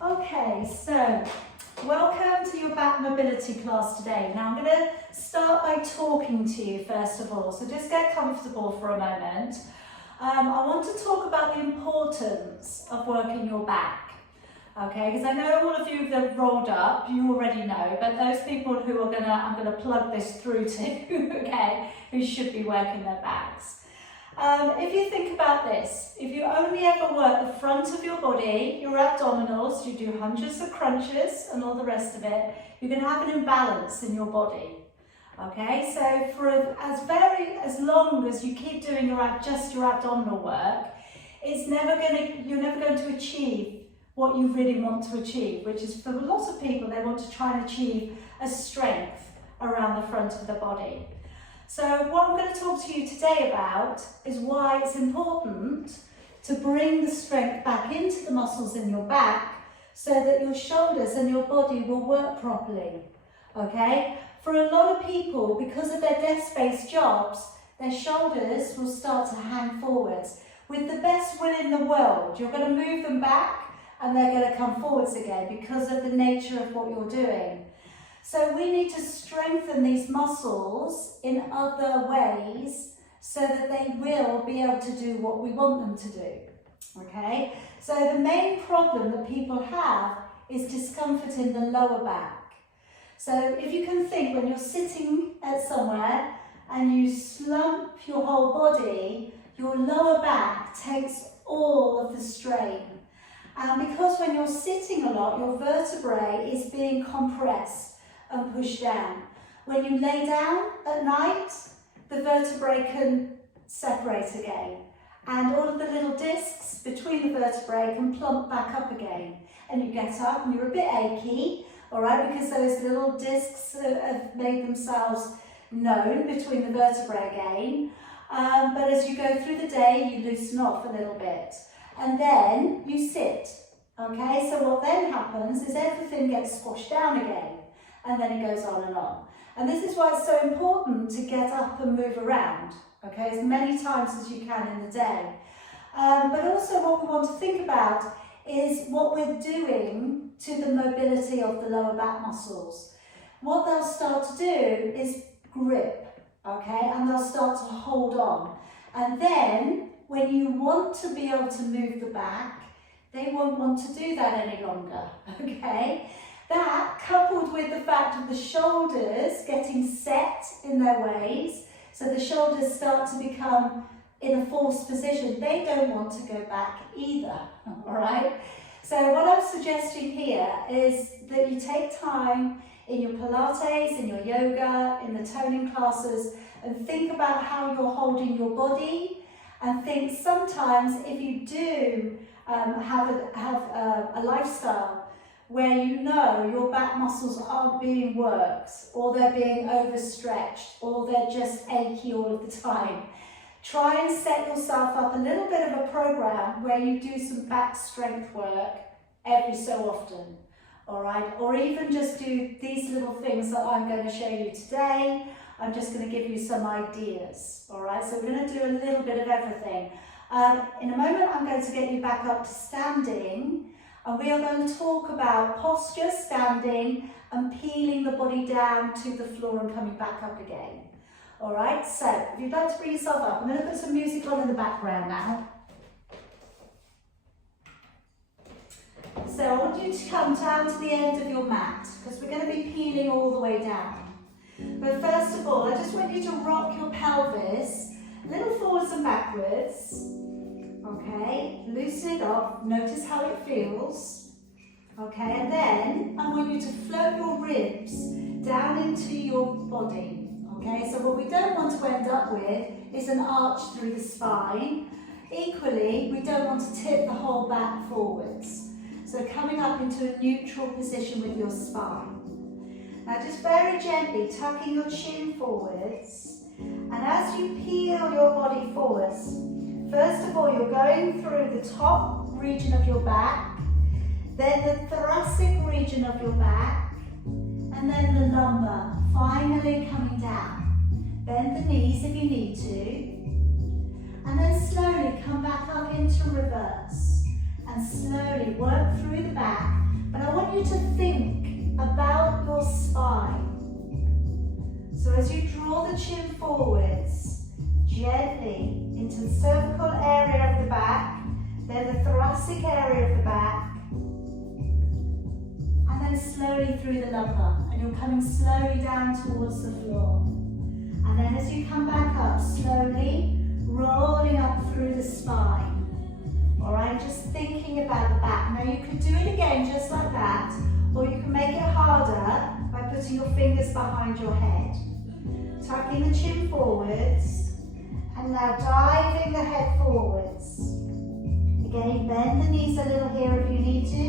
Okay, so welcome to your back mobility class today. Now I'm going to start by talking to you first of all, so just get comfortable for a moment. I want to talk about the importance of working your back, okay, because I know all of you that have rolled up, you already know, but those people who are I'm going to plug this through to, okay, who should be working their backs. If you think about this, if you only ever work the front of your body, your abdominals, you do hundreds of crunches and all the rest of it, you're going to have an imbalance in your body. Okay, so for as long as you keep doing just your abdominal work, you're never going to achieve what you really want to achieve, which is for a lot of people, they want to try and achieve a strength around the front of the body. So what I'm going to talk to you today about is why it's important to bring the strength back into the muscles in your back so that your shoulders and your body will work properly, okay? For a lot of people, because of their desk-based jobs, their shoulders will start to hang forwards. With the best will in the world, you're going to move them back and they're going to come forwards again because of the nature of what you're doing. So we need to strengthen these muscles in other ways so that they will be able to do what we want them to do, okay? So the main problem that people have is discomfort in the lower back. So if you can think when you're sitting at somewhere and you slump your whole body, your lower back takes all of the strain. And because when you're sitting a lot, your vertebrae is being compressed and push down. When you lay down at night, the vertebrae can separate again. And all of the little discs between the vertebrae can plump back up again. And you get up and you're a bit achy, all right, because those little discs have made themselves known between the vertebrae again. But as you go through the day, you loosen off a little bit. And then you sit, okay? So what then happens is everything gets squashed down again. And then it goes on and on. And this is why it's so important to get up and move around, okay, as many times as you can in the day. But also what we want to think about is what we're doing to the mobility of the lower back muscles. What they'll start to do is grip, okay, and they'll start to hold on. And then when you want to be able to move the back, they won't want to do that any longer, okay? That, coupled with the fact of the shoulders getting set in their ways, so the shoulders start to become in a forced position, they don't want to go back either, all right? So what I'm suggesting here is that you take time in your Pilates, in your yoga, in the toning classes, and think about how you're holding your body, and think sometimes if you do have a lifestyle where you know your back muscles aren't being worked, or they're being overstretched, or they're just achy all of the time. Try and set yourself up a little bit of a program where you do some back strength work every so often, all right? Or even just do these little things that I'm going to show you today. I'm just going to give you some ideas, all right? So we're going to do a little bit of everything. In a moment, I'm going to get you back up to standing. And we are going to talk about posture, standing, and peeling the body down to the floor and coming back up again. All right, so if you'd like to bring yourself up, I'm going to put some music on in the background now. So I want you to come down to the end of your mat, because we're going to be peeling all the way down. But first of all, I just want you to rock your pelvis a little forwards and backwards. Okay, loosen it off, notice how it feels. Okay, and then I want you to float your ribs down into your body. Okay, so what we don't want to end up with is an arch through the spine. Equally, we don't want to tip the whole back forwards. So coming up into a neutral position with your spine. Now just very gently tucking your chin forwards. And as you peel your body forwards, first of all, you're going through the top region of your back, then the thoracic region of your back, and then the lumbar, finally coming down. Bend the knees if you need to, and then slowly come back up into reverse, and slowly work through the back And I want you to think about your spine. So as you draw the chin forwards, gently into the cervical area of the back, then the thoracic area of the back, and then slowly through the lumbar. And you're coming slowly down towards the floor. And then as you come back up, slowly rolling up through the spine. All right, just thinking about the back. Now you can do it again just like that, or you can make it harder by putting your fingers behind your head. Tucking the chin forwards, and now diving the head forwards. Again, bend the knees a little here if you need to.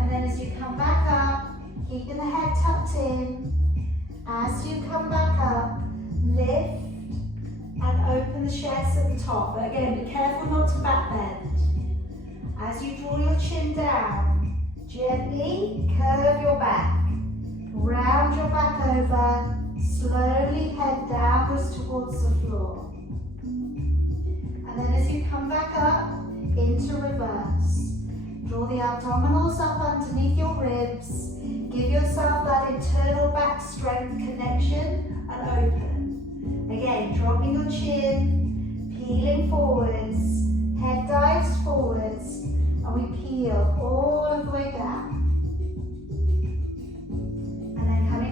And then as you come back up, keeping the head tucked in. As you come back up, lift and open the chest at the top. But again, be careful not to back bend. As you draw your chin down, gently curve your back. Round your back over, slowly head downwards towards the floor. And then as you come back up, into reverse. Draw the abdominals up underneath your ribs. Give yourself that internal back strength connection and open. Again, dropping your chin, peeling forwards, head dives forwards, and we peel all of the way down.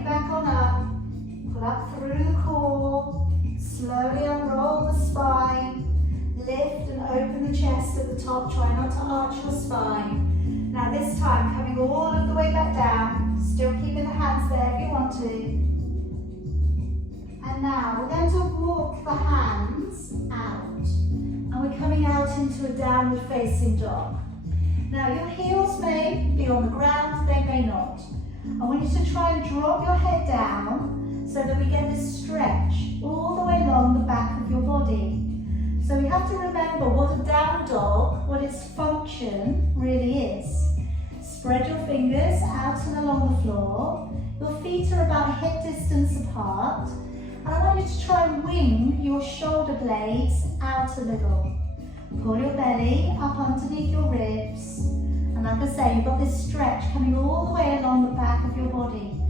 Back on up, pull up through the core, slowly unroll the spine, lift and open the chest at the top, try not to arch your spine. Now this time, coming all of the way back down, still keeping the hands there if you want to. And now we're going to walk the hands out, and we're coming out into a downward facing dog. Now your heels may be on the ground, they may not. I want you to try and drop your head down so that we get this stretch all the way along the back of your body. So we have to remember what a down dog, what its function really is. Spread your fingers out and along the floor. Your feet are about hip distance apart. And I want you to try and wing your shoulder blades out a little. Pull your belly up underneath your ribs. And like I say, you've got this stretch coming all the way along the back of your body.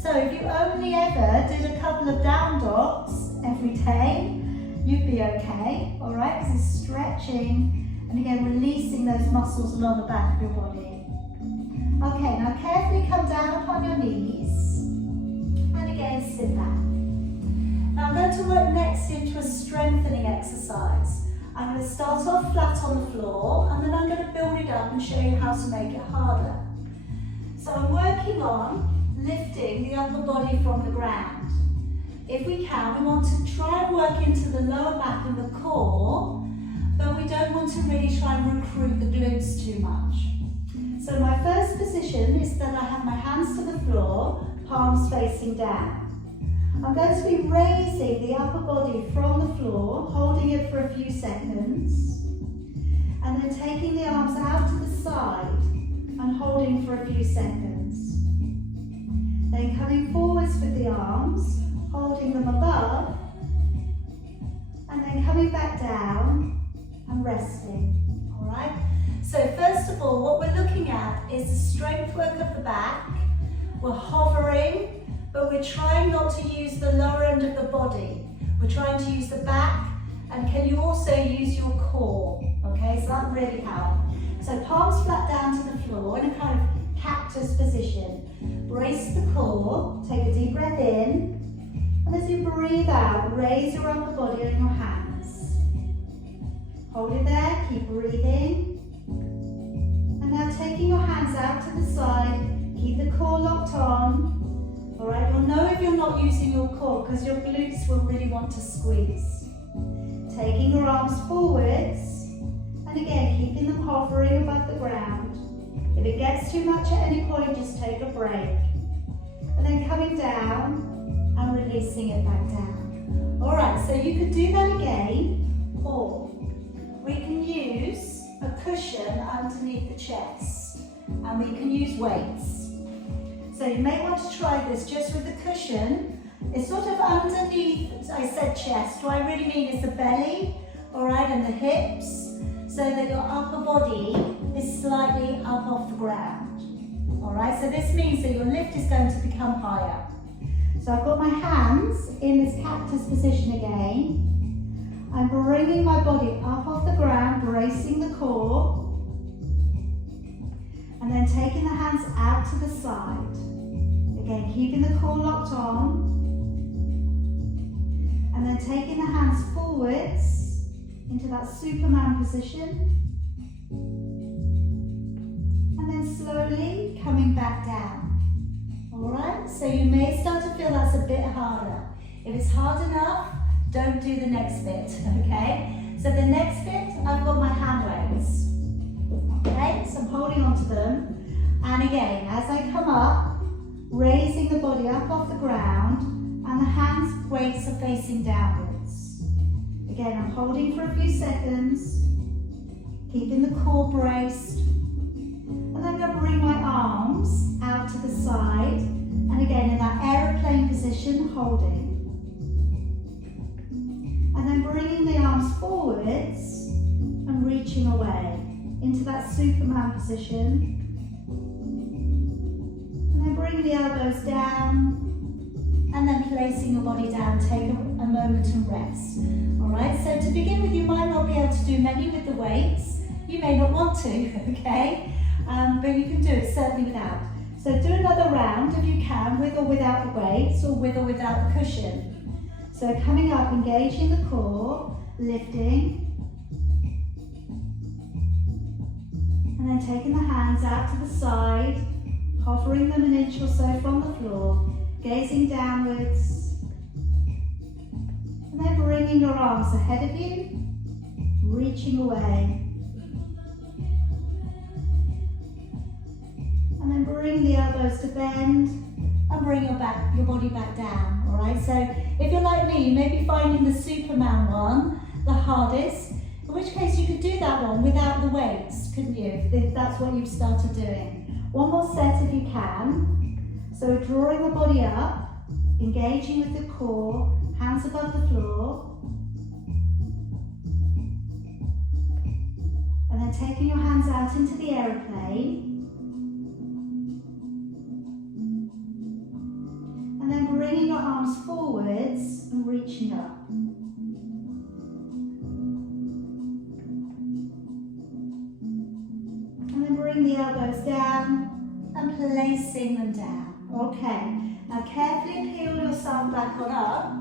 So if you only ever did a couple of down dogs every day, you'd be okay, all right? Because it's stretching and again, releasing those muscles along the back of your body. Okay, now carefully come down upon your knees and again, sit back. Now I'm going to work next into a strengthening exercise. I'm going to start off flat on the floor and then I'm going to build it up and show you how to make it harder. So I'm working on lifting the upper body from the ground. If we can, we want to try and work into the lower back and the core, but we don't want to really try and recruit the glutes too much. So my first position is that I have my hands to the floor, palms facing down. I'm going to be raising the upper body from the floor, holding it for a few seconds, and then taking the arms out to the side and holding for a few seconds. Then coming forwards with the arms, holding them above, and then coming back down and resting, all right? So first of all, what we're looking at is the strength work of the back. We're hovering, but we're trying not to use the lower end of the body. We're trying to use the back, and can you also use your core? Okay, so that really helps. So palms flat down to the floor in a kind of cactus position. Brace the core, take a deep breath in, and as you breathe out, raise your upper body on your hands. Hold it there, keep breathing. And now taking your hands out to the side, keep the core locked on. All right, you'll know if you're not using your core because your glutes will really want to squeeze. Taking your arms forwards, and again, keeping them hovering above the ground. If it gets too much at any point, just take a break. And then coming down and releasing it back down. All right, so you could do that again, or we can use a cushion underneath the chest, and we can use weights. So you may want to try this just with the cushion. It's sort of underneath, I said chest. What I really mean is the belly, all right, and the hips. so that your upper body is slightly up off the ground. All right, so this means that your lift is going to become higher. So I've got my hands in this cactus position again. I'm bringing my body up off the ground, bracing the core. And then taking the hands out to the side. Again, keeping the core locked on. And then taking the hands forwards into that Superman position. And then slowly coming back down. All right, so you may start to feel that's a bit harder. If it's hard enough, don't do the next bit, okay? So the next bit, I've got my hand weights. Okay, so I'm holding on to them. And again, as I come up, raising the body up off the ground, and the hands, weights are facing downwards. Again, I'm holding for a few seconds, keeping the core braced. And I'm going to bring my arms out to the side, and again in that aeroplane position, holding. And then bringing the arms forwards and reaching away into that Superman position. And then bring the elbows down, and then placing your body down, take a moment and rest. All right, so to begin with, you might not be able to do many with the weights. You may not want to, okay? But you can do it certainly without. So do another round if you can, with or without the weights, or with or without the cushion. So coming up, engaging the core, lifting. And then taking the hands out to the side, hovering them an inch or so from the floor, gazing downwards. And then bringing your arms ahead of you, reaching away. And then bring the elbows to bend and bring your body back down, all right? So if you're like me, you may be finding the Superman one the hardest, in which case you could do that one without the weights, couldn't you? If that's what you've started doing. One more set if you can. So drawing the body up, engaging with the core, hands above the floor. And then taking your hands out into the aeroplane. And then bringing your arms forwards and reaching up. And then bring the elbows down and placing them down. Okay, now carefully peel yourself back on up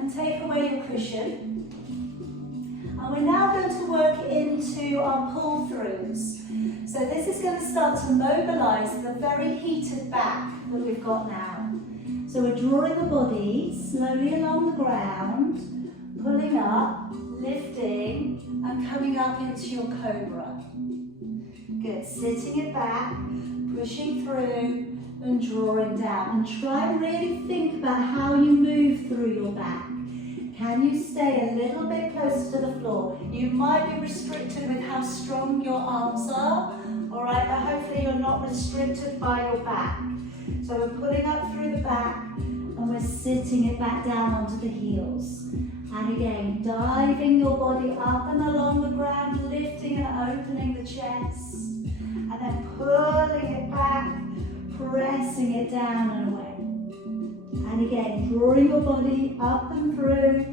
and take away your cushion. And we're now going to work into our pull throughs. So this is going to start to mobilize the very heated back that we've got now. So we're drawing the body slowly along the ground, pulling up, lifting, and coming up into your cobra. Good, sitting it back, pushing through, and drawing down. And try and really think about how you move through your back. Can you stay a little bit closer to the floor? You might be restricted with how strong your arms are, all right, but hopefully you're not restricted by your back. So we're pulling up through the back and we're sitting it back down onto the heels. And again, diving your body up and along the ground, lifting and opening the chest. And then pulling it back, pressing it down and away. And again, drawing your body up and through,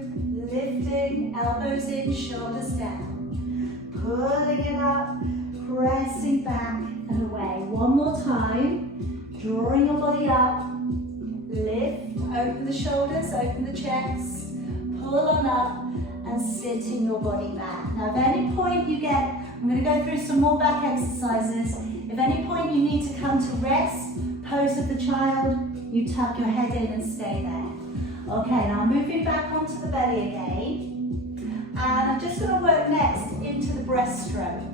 lifting, elbows in, shoulders down. Pulling it up, pressing back and away. One more time. Drawing your body up, lift, open the shoulders, open the chest, pull on up and sitting your body back. Now at any point you get, I'm going to go through some more back exercises. If any point you need to come to rest, pose of the child, you tuck your head in and stay there. Okay, now moving back onto the belly again. And I'm just going to work next into the breaststroke.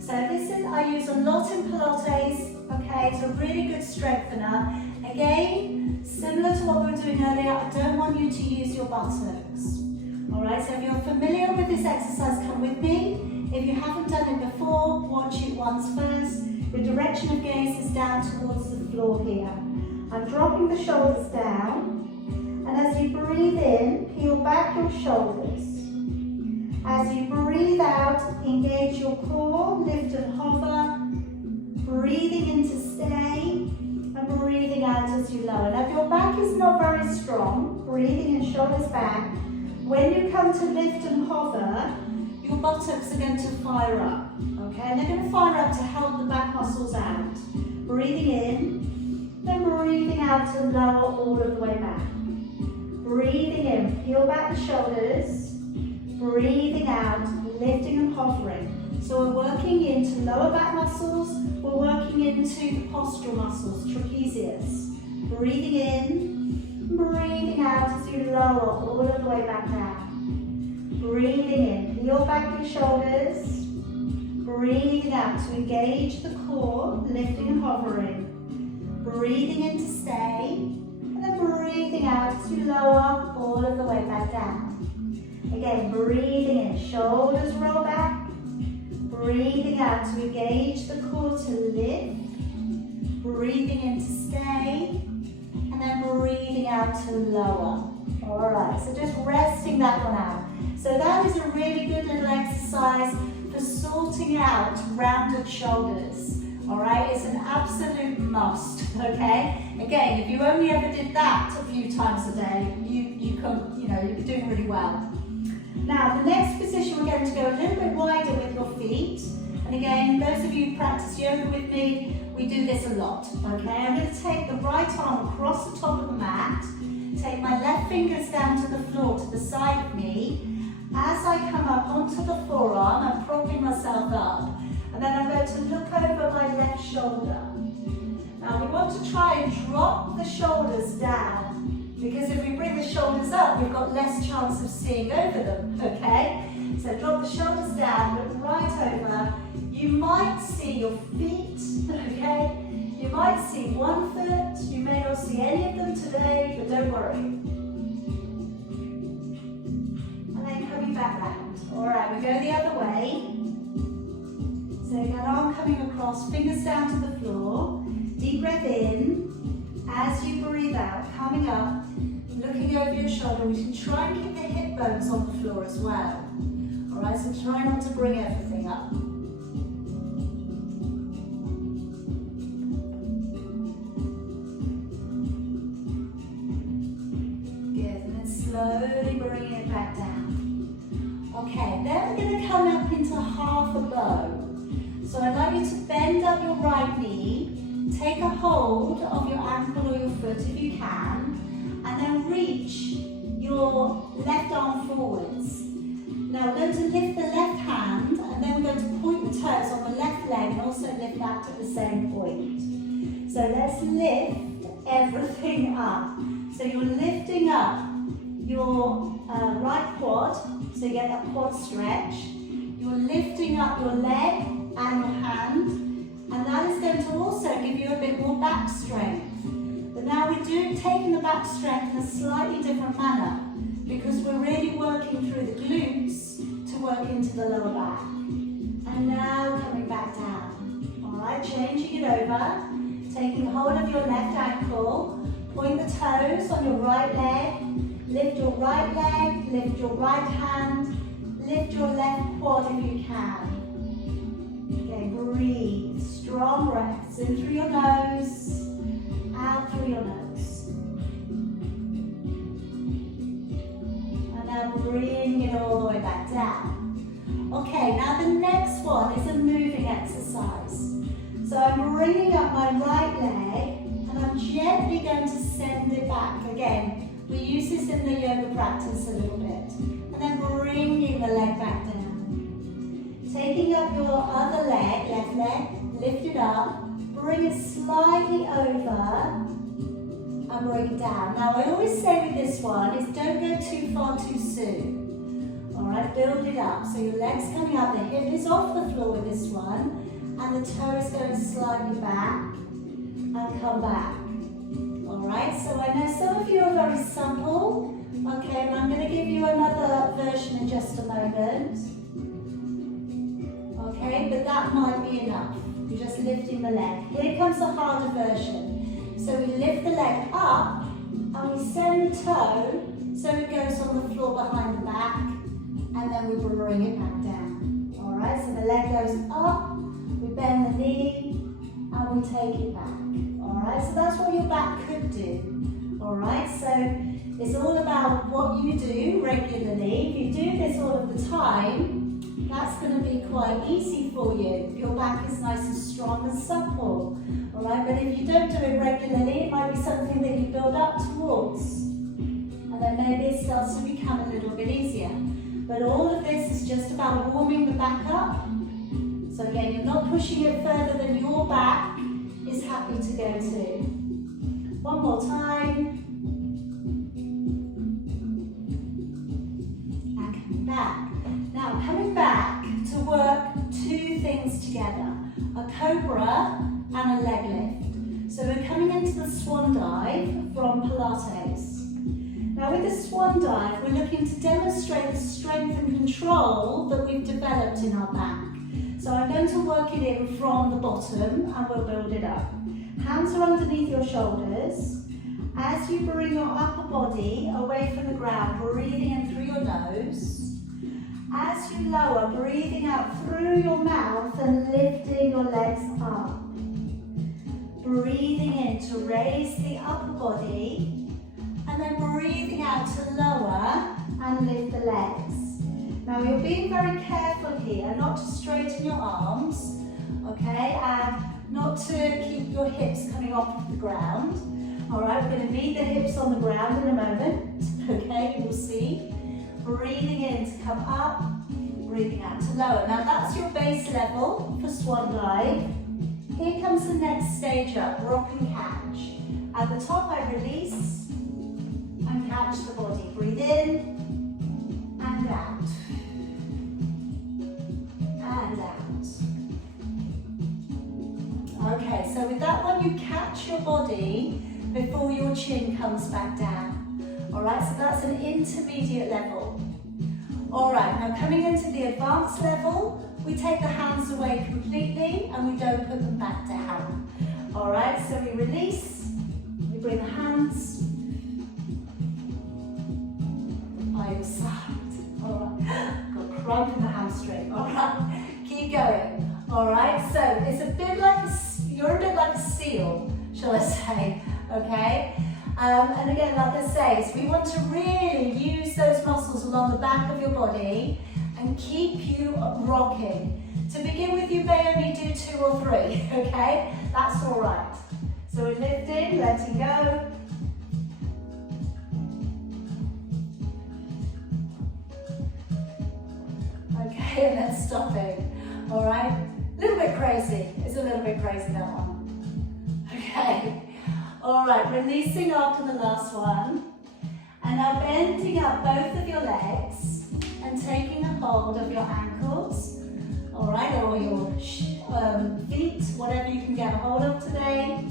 So this is, I use a lot in Pilates. Okay, it's a really good strengthener. Again, similar to what we were doing earlier, I don't want you to use your buttocks. Alright, so if you're familiar with this exercise, come with me. If you haven't done it before, watch it once first. The direction of gaze is down towards the floor here. I'm dropping the shoulders down, and as you breathe in, peel back your shoulders. As you breathe out, engage your core, lift and hover, breathing in to stay, and breathing out as you lower. Now if your back is not very strong, breathing in shoulders back, when you come to lift and hover, your buttocks are going to fire up, okay? And they're going to fire up to help the back muscles out. Breathing in, then breathing out to lower all of the way back. Breathing in, peel back the shoulders, breathing out, lifting and hovering. So we're working into lower back muscles, we're working into the postural muscles, trapezius. Breathing in, breathing out as you lower all of the way back down. Breathing in, peel back your shoulders, breathing out to engage the core, lifting and hovering. Breathing in to stay, and then breathing out as you lower all of the way back down. Again, breathing in, shoulders roll back. Breathing out to engage the core to lift. Breathing in to stay. And then breathing out to lower. Alright, so just resting that one out. So that is a really good little exercise for sorting out rounded shoulders. Alright, it's an absolute must, okay? Again, if you only ever did that a few times a day, you're doing really well. Now, the next position, we're going to go a little bit wider with your feet. And again, those of you who practice yoga with me, we do this a lot, okay? I'm going to take the right arm across the top of the mat, take my left fingers down to the floor, to the side of me. As I come up onto the forearm, I'm propping myself up. And then I'm going to look over my left shoulder. Now, we want to try and drop the shoulders down, because if we bring the shoulders up, we've got less chance of seeing over them, okay? So drop the shoulders down, look right over. You might see your feet, okay? You might see one foot, you may not see any of them today, but don't worry. And then coming back round. All right, we go the other way. So again, arm coming across, fingers down to the floor. Deep breath in. As you breathe out, coming up, looking over your shoulder. We can try and keep the hip bones on the floor as well. All right, so try not to bring everything up. Good, and then slowly bringing it back down. Okay, then we're going to come up into half a bow. So I'd like you to bend up your right knee, take a hold of your ankle or your foot if you can, and then reach your left arm forwards. Now we're going to lift the left hand, and then we're going to point the toes on the left leg and also lift that at the same point. So let's lift everything up. So you're lifting up your right quad, so you get that quad stretch. You're lifting up your leg and your hand, and that is going to also give you a bit more back strength. But now we're taking the back strength in a slightly different manner, because we're really working through the glutes to work into the lower back. And now coming back down. All right, changing it over, taking hold of your left ankle, point the toes on your right leg, lift your right leg, lift your right hand, lift your left quad if you can. Okay, breathe, strong breaths in through your nose, out through your nose. And now bring it all the way back down. Okay, now the next one is a moving exercise. So I'm bringing up my right leg and I'm gently going to send it back. Again, we use this in the yoga practice a little bit. And then bringing the leg back down. Taking up your other leg, left leg, lift it up, bring it slightly over, and bring it down. Now I always say with this one is don't go too far too soon. Alright, build it up. So your leg's coming up, the hip is off the floor with this one, and the toe is going slightly back, and come back. Alright, so I know some of you are very supple. Okay, and I'm going to give you another version in just a moment. Okay, but that might be enough. You're just lifting the leg. Here comes the harder version. So we lift the leg up and we send the toe so it goes on the floor behind the back. and then we bring it back down. All right, so the leg goes up, we bend the knee, and we take it back. All right, so that's what your back could do. All right, so it's all about what you do regularly. If you do this all of the time, that's going to be quite easy for you. Your back is nice and strong and supple. All right, but if you don't do it regularly, it might be something that you build up towards. And then maybe it starts to become a little bit easier. But all of this is just about warming the back up. So again, you're not pushing it further than your back is happy to go to. One more time. And coming back. Now, coming back to work two things together. A cobra and a leg lift. So we're coming into the swan dive from Pilates. Now with the swan dive, we're looking to demonstrate the strength and control that we've developed in our back. So I'm going to work it in from the bottom and we'll build it up. Hands are underneath your shoulders. As you bring your upper body away from the ground, breathing in through your nose. As you lower, breathing out through your mouth and lifting your legs up. Breathing in to raise the upper body. And then breathing out to lower and lift the legs. Now you're being very careful here not to straighten your arms, okay, and not to keep your hips coming off the ground. All right, we're going to meet the hips on the ground in a moment, okay, you'll see. Breathing in to come up, breathing out to lower. Now that's your base level for swan dive. Here comes the next stage up, rock and catch. At the top I release, and catch the body. Breathe in and out. And out. Okay, so with that one you catch your body before your chin comes back down. Alright, so that's an intermediate level. Alright, now coming into the advanced level, we take the hands away completely and we don't put them back down. Alright, so we release, we bring the hands by your side. Alright, got cramp in the hamstring. Alright, keep going. Alright, so it's a bit like you're a bit like a seal, shall I say, okay? And again, like I say, so we want to really use those muscles along the back of your body and keep you rocking. To begin with, you may only do 2 or 3, okay? That's all right. So we're lifting, letting go. Okay, and then stopping. All right? A little bit crazy. It's a little bit crazy, that one. Okay. All right, releasing after the last one. And now bending up both of your legs and taking a hold of your ankles. All right, or your feet, whatever you can get a hold of today.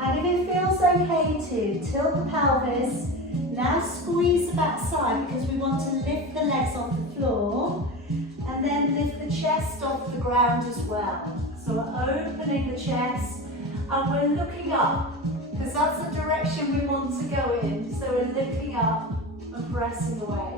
And if it feels okay to tilt the pelvis, now squeeze the back side because we want to lift the legs off the floor. And then lift the chest off the ground as well. So we're opening the chest and we're looking up because that's the direction we want to go in. So we're lifting up and pressing away.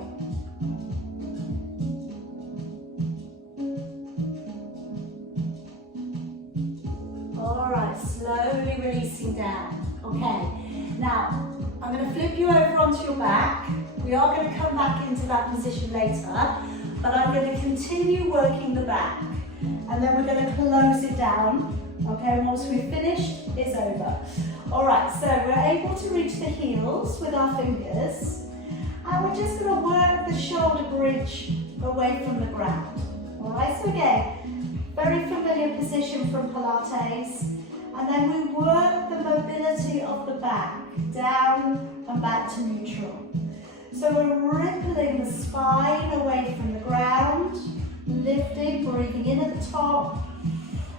All right, slowly releasing down. Okay, now I'm going to flip you over onto your back. We are going to come back into that position later. But I'm going to continue working the back and then we're going to close it down. Okay, and once we've finished, it's over. Alright, so we're able to reach the heels with our fingers and we're just going to work the shoulder bridge away from the ground. Alright, so again, very familiar position from Pilates, and then we work the mobility of the back down and back to neutral. So we're rippling the spine away from the ground, lifting, breathing in at the top,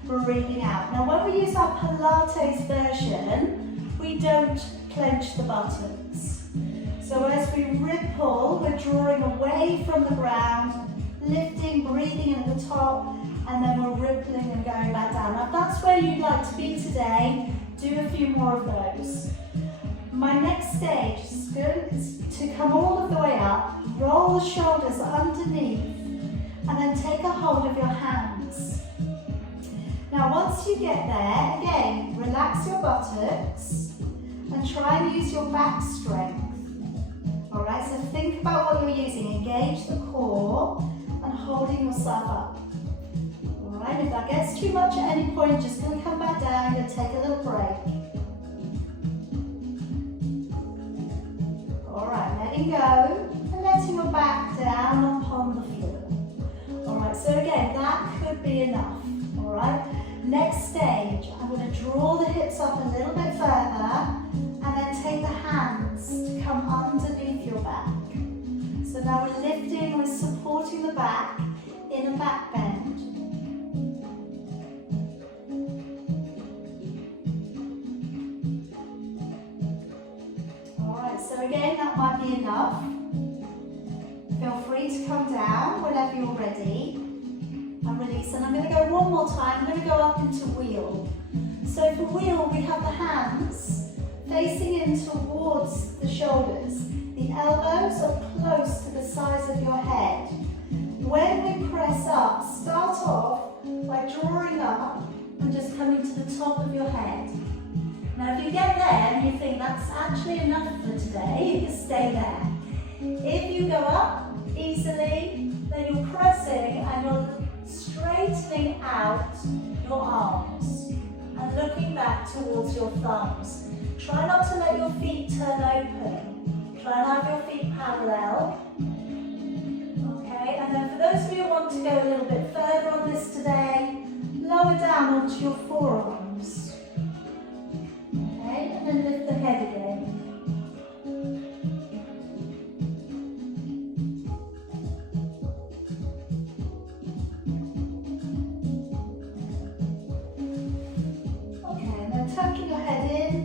breathing out. Now when we use our Pilates version, we don't clench the buttons. So as we ripple, we're drawing away from the ground, lifting, breathing in at the top, and then we're rippling and going back down. Now if that's where you'd like to be today, do a few more of those. My next stage is good is to come all of the way up, roll the shoulders underneath, and then take a hold of your hands. Now once you get there, again, relax your buttocks and try and use your back strength. Alright, so think about what you're using. Engage the core and holding yourself up. Alright, if that gets too much at any point, just going to come back down, you're going to take a little break. Alright, letting go and letting your back down upon the floor. Alright, so again, that could be enough. Alright, next stage, I'm going to draw the hips up a little bit further and then take the hands to come underneath your back. So now we're lifting, we're supporting the back in a back bend. Alright, so again, that might be enough. Feel free to come down whenever you're ready and release. And I'm going to go one more time. I'm going to go up into wheel. So for wheel, we have the hands facing in towards the shoulders. The elbows are close to the sides of your head. When we press up, start off by drawing up and just coming to the top of your head. Now if you get there and you think that's actually enough for today, you can stay there. If you go up easily, then you're pressing and you're straightening out your arms and looking back towards your thumbs. Try not to let your feet turn open. Try and have your feet parallel. Okay, and then for those of you who want to go a little bit further on this today, lower down onto your forearms. Okay, and then lift the head again. Okay, and then tucking your head in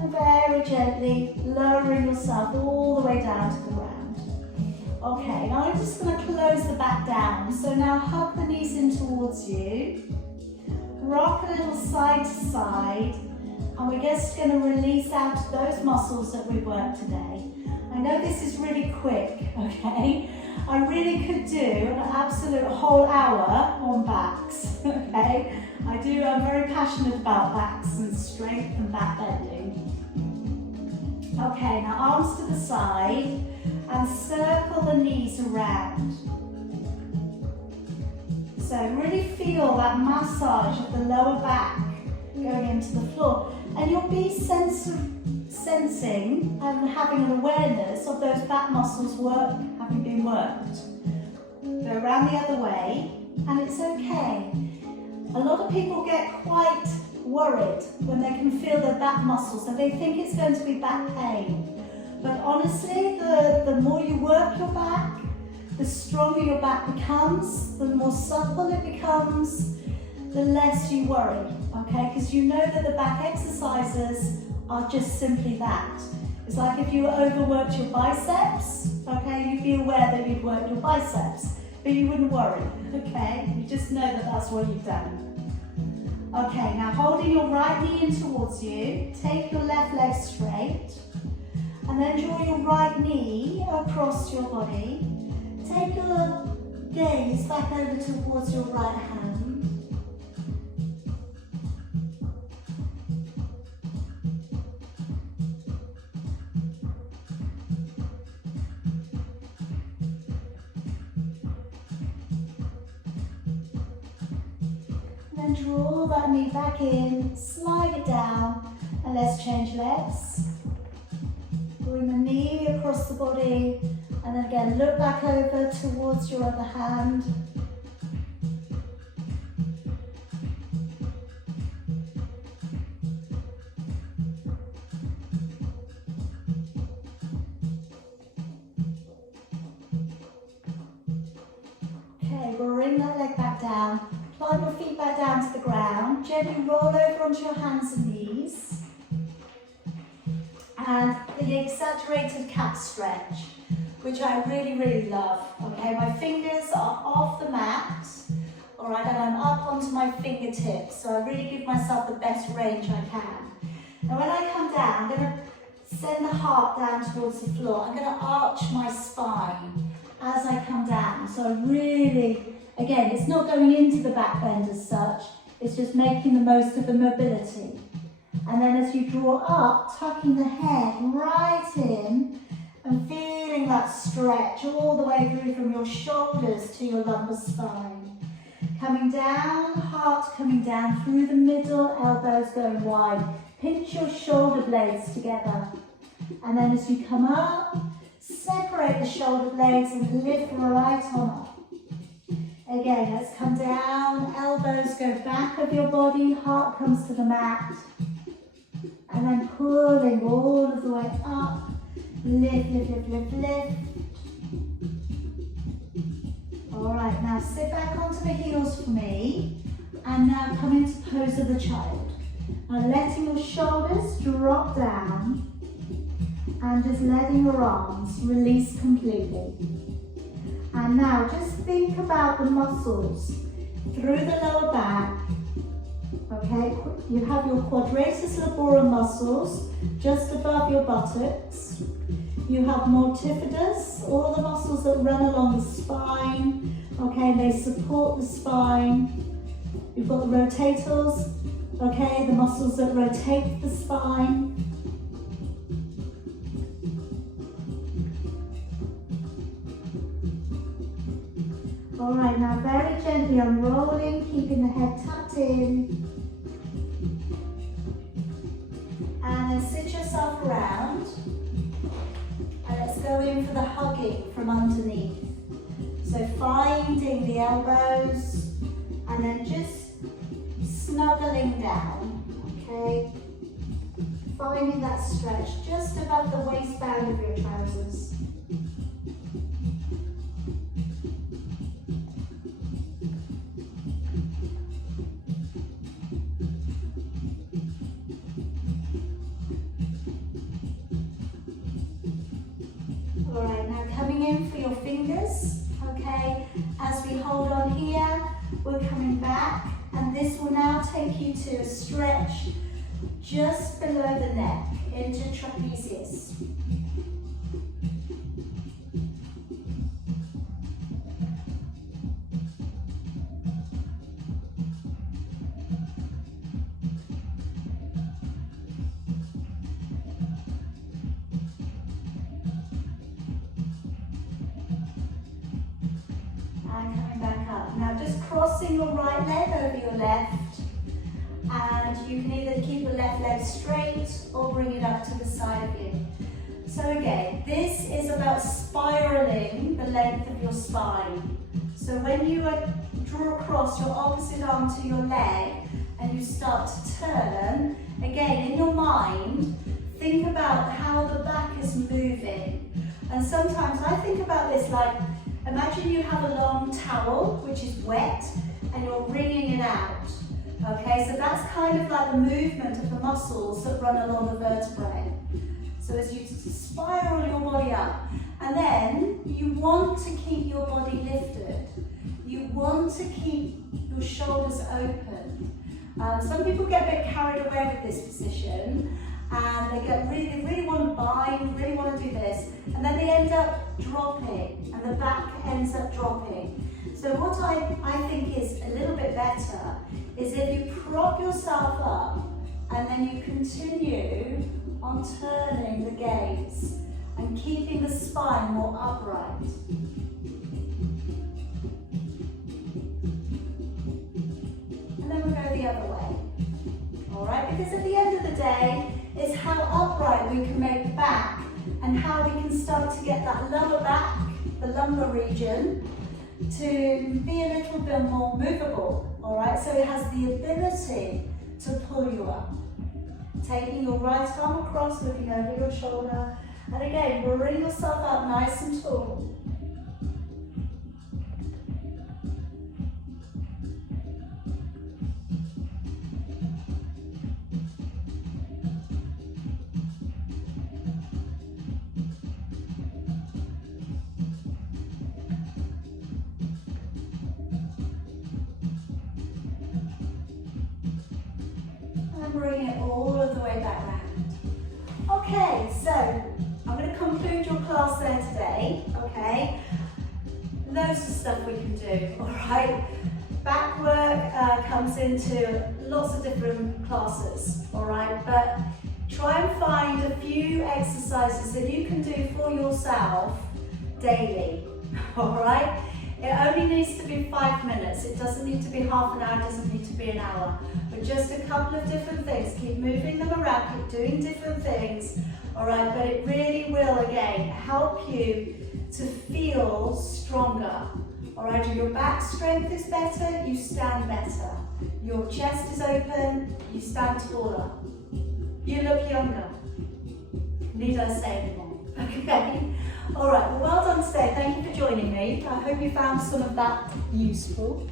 and very gently lowering yourself all the way down to the ground. Okay, now I'm just going to close the back down. So now hug the knees in towards you. Rock a little side to side. And we're just going to release out those muscles that we've worked today. I know this is really quick, okay? I really could do an absolute whole hour on backs, okay? I'm very passionate about backs and strength and back bending. Okay, now arms to the side and circle the knees around. So really feel that massage of the lower back going into the floor. And you'll be sensing and having an awareness of those back muscles having been worked. Go around the other way, and it's okay. A lot of people get quite worried when they can feel their back muscles, and they think it's going to be back pain. But honestly, the more you work your back, the stronger your back becomes, the more supple it becomes, the less you worry, okay? Because you know that the back exercises are just simply that. It's like if you overworked your biceps, okay, you'd be aware that you'd worked your biceps, but you wouldn't worry, okay? You just know that that's what you've done. Okay, now holding your right knee in towards you, take your left leg straight, and then draw your right knee across your body. Take your gaze back over towards your right hand. Then draw that knee back in, slide it down, and let's change legs. Bring the knee across the body, and then again look back over towards your other hand. Okay, bring that leg back down. Plant your feet back down to the ground. Gently roll over onto your hands and knees. And the exaggerated cat stretch, which I really, really love. Okay, my fingers are off the mat. All right, and I'm up onto my fingertips. So I really give myself the best range I can. And when I come down, I'm going to Send the heart down towards the floor. I'm going to arch my spine as I come down. So really, again, it's not going into the back bend as such. It's just making the most of the mobility. And then as you draw up, tucking the head right in and feeling that stretch all the way through from your shoulders to your lumbar spine. Coming down, heart coming down through the middle, elbows going wide. Pinch your shoulder blades together. And then as you come up, separate the shoulder blades and lift right on up. Again, let's come down, elbows go back of your body, heart comes to the mat. And then pulling all of the way up. Lift, lift, lift, lift, lift. All right, now sit back onto the heels for me. And now come into pose of the child. Now letting your shoulders drop down. And just letting your arms release completely. And now just think about the muscles through the lower back. Okay, you have your quadratus laborum muscles just above your buttocks. You have multifidus, all the muscles that run along the spine. Okay, they support the spine. You've got the rotators, okay, the muscles that rotate the spine. All right, now very gently unrolling, keeping the head tucked in. And then sit yourself around. And let's go in for the hugging from underneath. So finding the elbows and then just snuggling down, okay? Finding that stretch just above the waistband of your trousers. Alright, now coming in for your fingers, okay? As we hold on here, we're coming back, and this will now take you to a stretch just below the neck, into trapezius. And coming back up. Now just crossing your right leg over your left, and you can either keep the left leg straight or bring it up to the side of you. So again, this is about spiraling the length of your spine. So when you draw across your opposite arm to your leg and you start to turn, again in your mind, think about how the back is moving. And sometimes I think about this like, imagine you have a long towel which is wet and you're wringing it out. Okay, so that's kind of like the movement of the muscles that run along the vertebrae. So as you spiral your body up, and then you want to keep your body lifted. You want to keep your shoulders open. Some people get a bit carried away with this position, and they get really want to bind, really want to do this, and then they end up dropping, and the back ends up dropping. So what I think is a little bit better is if you prop yourself up and then you continue on turning the gaze and keeping the spine more upright. And then we'll go the other way. All right, because at the end of the day, it's how upright we can make the back and how we can start to get that lower back, the lumbar region, to be a little bit more movable. All right, so it has the ability to pull you up. Taking your right arm across, looking over your shoulder, and again, bring yourself up nice and tall. Bring it all of the way back round. Okay, so I'm going to conclude your class there today, okay? Loads of stuff we can do, all right? Back work comes into lots of different classes, all right? But try and find a few exercises that you can do for yourself daily, all right? It only needs to be 5 minutes. It doesn't need to be half an hour, it doesn't need to be an hour. But just a couple of different things. Keep moving them around, keep doing different things, all right? But it really will, again, help you to feel stronger, all right? Your back strength is better, you stand better. Your chest is open, you stand taller. You look younger. Need I say anymore? Okay. All right, well done today. Thank you for joining me. I hope you found some of that useful.